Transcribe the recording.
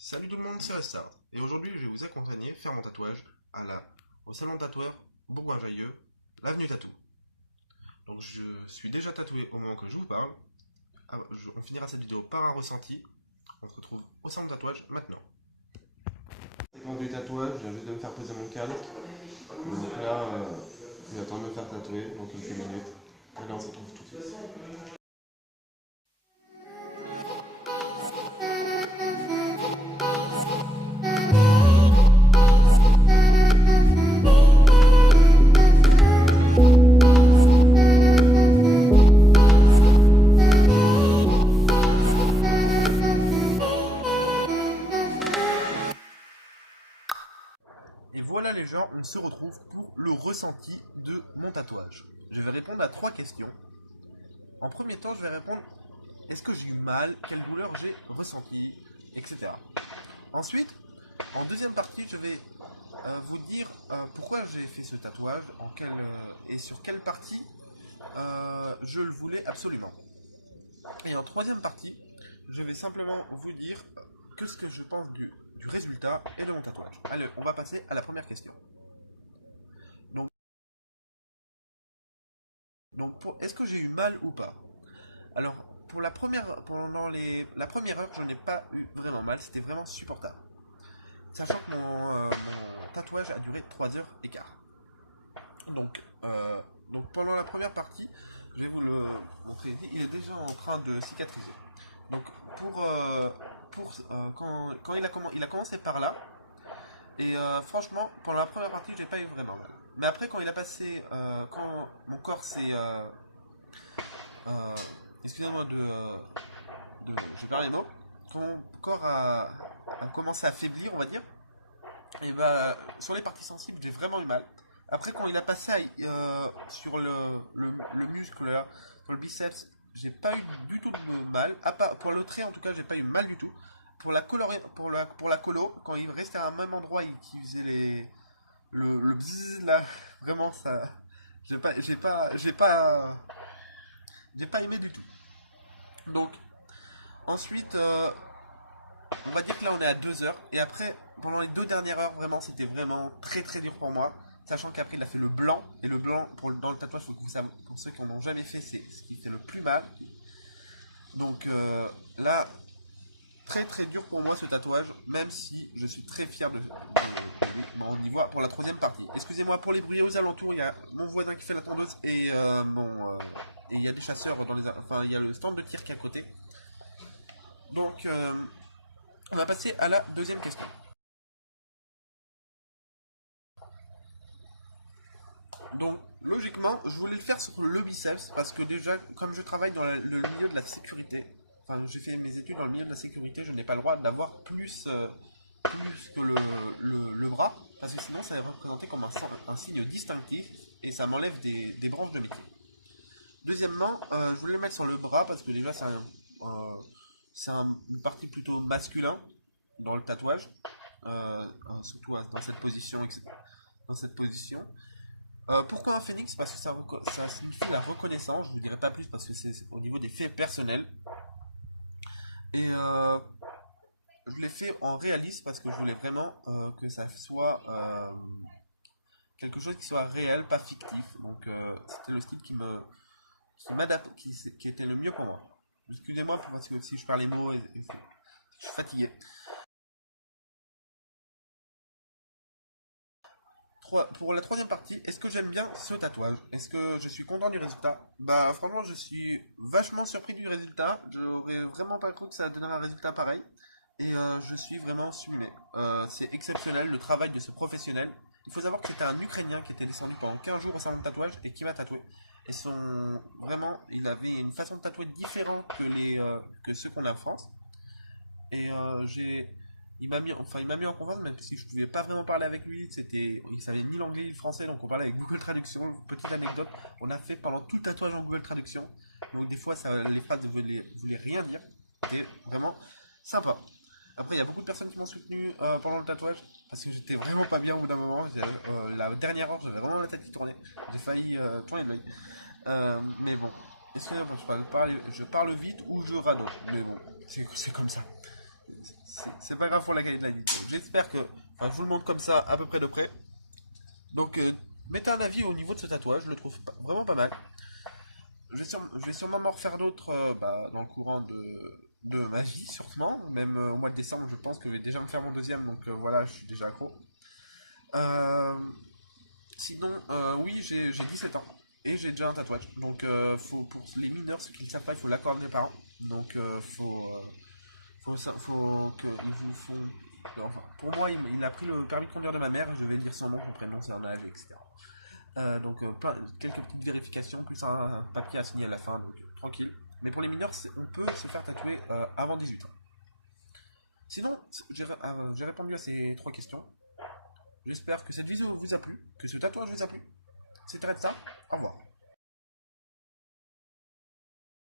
Salut tout le monde, c'est Asta, et aujourd'hui je vais vous accompagner faire mon tatouage au salon de tatoueur Bourgoin-Jallieu, l'avenue Tatou. Donc je suis déjà tatoué au moment que je vous parle. On finira cette vidéo par un ressenti. On se retrouve au salon de tatouage maintenant. Séquence du tatouage, je viens juste de me faire poser mon calque. Donc là, j'attends de me faire tatouer dans quelques minutes. Et là on se retrouve tout de suite. Et voilà les gens, on se retrouve pour le ressenti de mon tatouage. Je vais répondre à 3 questions. En premier temps, je vais répondre est-ce que j'ai eu mal, quelle douleur j'ai ressenti, etc. Ensuite, en deuxième partie, je vais vous dire pourquoi j'ai fait ce tatouage et sur quelle partie je le voulais absolument. Et en troisième partie, je vais simplement vous dire ce que je pense du résultat et de mon tatouage. Allez, on va passer à la première question. Donc est-ce que j'ai eu mal ou pas? Alors, la première heure, je n'ai pas eu vraiment mal, c'était vraiment supportable. Sachant que mon tatouage a duré 3h15. Donc, pendant la première partie, je vais vous le montrer, il est déjà en train de cicatriser. Donc quand il a commencé par là, et franchement, pendant la première partie, j'ai pas eu vraiment mal. Mais après, quand il a passé, quand mon corps s'est excusez-moi je vais parler mots, quand mon corps a commencé à faiblir, on va dire, et bah, sur les parties sensibles, j'ai vraiment eu mal. Après, quand il a passé sur le muscle, là, sur le biceps, j'ai pas eu du tout de mal. Pour le trait, en tout cas, j'ai pas eu mal du tout. Pour la colo, quand il restait à un même endroit, il faisait le bzzz, là, vraiment, ça, j'ai pas aimé du tout. Donc, ensuite, on va dire que là on est à 2 heures. Et après, pendant les 2 dernières heures, vraiment, c'était vraiment très très dur pour moi. Sachant qu'après, il a fait le blanc. Et le blanc, dans le tatouage, pour ceux qui n'en ont jamais fait, c'est ce qui fait le plus mal. Donc là, très très dur pour moi ce tatouage. Même si je suis très fier de faire. Bon, on y voit pour la troisième partie. Excusez-moi pour les bruits aux alentours. Il y a mon voisin qui fait la tondeuse. Et il y a des chasseurs enfin, il y a le stand de tir qui est à côté. Donc, on va passer à la deuxième question. Donc, logiquement, je voulais le faire sur le biceps parce que déjà, comme je travaille dans le milieu de la sécurité, enfin, j'ai fait mes études dans le milieu de la sécurité, je n'ai pas le droit d'avoir plus que le bras parce que sinon, ça va représenter comme un signe distinctif et ça m'enlève des branches de métier. Deuxièmement, je voulais le mettre sur le bras parce que déjà, une partie plutôt masculin dans le tatouage, surtout dans cette position, etc. Dans cette position. Pourquoi un phénix? Parce que ça signifie la reconnaissance, je ne vous dirai pas plus parce que c'est au niveau des faits personnels. Et je l'ai fait en réaliste parce que je voulais vraiment que ça soit quelque chose qui soit réel, pas fictif. Donc c'était le style qui m'adapte, qui était le mieux pour moi. Excusez-moi parce que si je parle les mots, je suis fatigué. Pour la troisième partie, est-ce que j'aime bien ce tatouage? Est-ce que je suis content du résultat? Bah franchement je suis vachement surpris du résultat. Je n'aurais vraiment pas cru que ça donnerait un résultat pareil. Et je suis vraiment sublimé. C'est exceptionnel le travail de ce professionnel. Il faut savoir que c'était un Ukrainien qui était descendu pendant 15 jours au salon de tatouage et qui m'a tatoué. Et vraiment, il avait une façon de tatouer différente que ceux qu'on a en France. Et il m'a mis en confiance, même si je ne pouvais pas vraiment parler avec lui. Il savait ni l'anglais ni le français, donc on parlait avec Google Traduction. Petite anecdote, on a fait pendant tout le tatouage en Google Traduction. Donc des fois, les phrases ne voulaient rien dire. C'était vraiment sympa. Après, il y a beaucoup de personnes qui m'ont soutenu pendant le tatouage parce que j'étais vraiment pas bien au bout d'un moment. La dernière heure, j'avais vraiment la tête qui tournait. J'ai failli tourner l'œil. Mais bon, excusez-moi, je parle vite ou je radote. Mais bon, c'est comme ça. C'est c'est pas grave pour la qualité de la vidéo. J'espère que, enfin, je vous le montre comme ça, à peu près de près. Donc, mettez un avis au niveau de ce tatouage, je le trouve vraiment pas mal. Je vais sûrement m'en refaire d'autres dans le courant de ma vie, sûrement. Même au mois de décembre, je pense que je vais déjà me faire mon deuxième, donc voilà, je suis déjà accro. Euh, Sinon, oui, j'ai 17 ans et j'ai déjà un tatouage. Donc, pour les mineurs, ceux qui ne le savent pas, il faut l'accord des parents. Donc, faut que ils vous font. Enfin, pour moi, il a pris le permis de conduire de ma mère. Je vais dire son nom, son prénom, son âge, etc. Donc, quelques petites vérifications, plus un papier à signer à la fin, donc tranquille. Mais pour les mineurs, on peut se faire tatouer avant 18 ans. Sinon, j'ai répondu à ces 3 questions. J'espère que cette vidéo vous a plu, que ce tatouage vous a plu. C'était ça. Au revoir.